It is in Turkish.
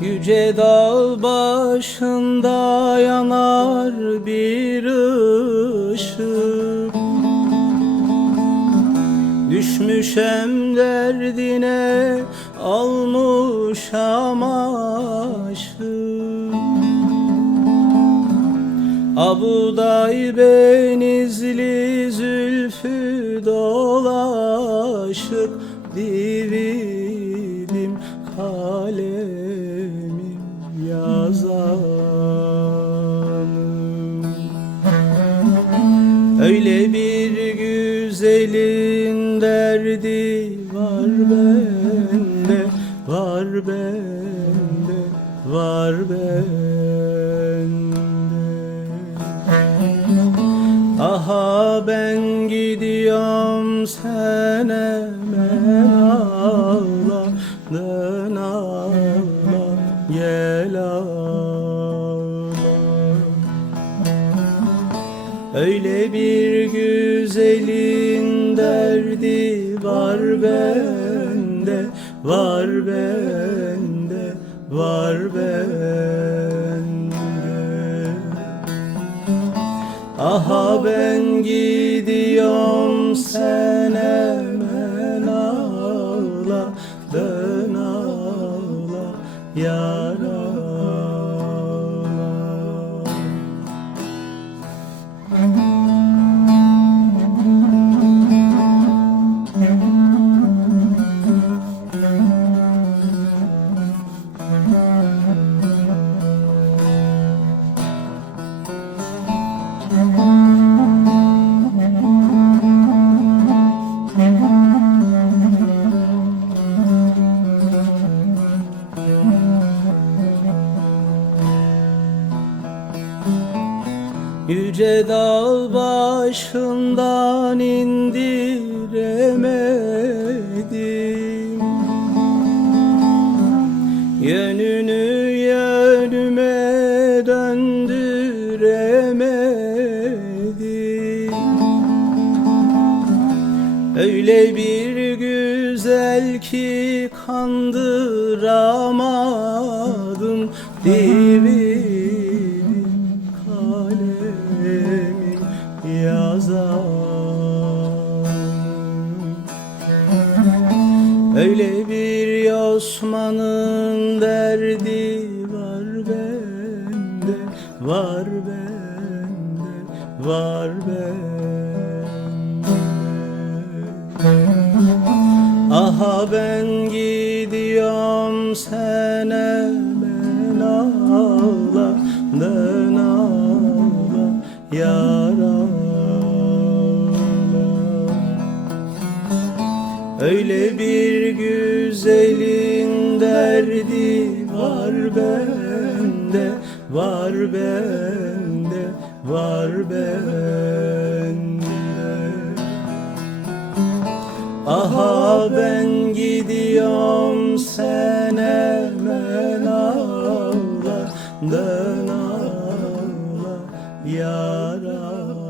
Yüce dağ başında yanar bir ışık, düşmüşem derdine, almışam aşık. Abuday benizli zülfü dolaşık, dividim kalemim yazanım. Öyle bir güzelin derdi var bende, var bende, var bende. Aha ben gidiyorum, sen hemen ağla, dön ağla, gel ağla. Öyle bir güzelin derdi var bende, var bende, var bende. Aha ben gidiyorum, sen hemen ağla, dön ağla, yar ağla. Yüce dağ başından indiremedim, yönünü yönüme döndüremedim. Öyle bir güzel ki kandıramadım, dividim kalemim yazan. Öyle bir Osman'ın derdi var bende, var bende, var bende. Aha ben gidiyorum, sen hemen ağla, dön ağla, yar ağla. Öyle bir güzelin derdi var bende, var bende, var bende. Aha ben gidiyorum, sen hemen ağla, dön ağla, yar ağla.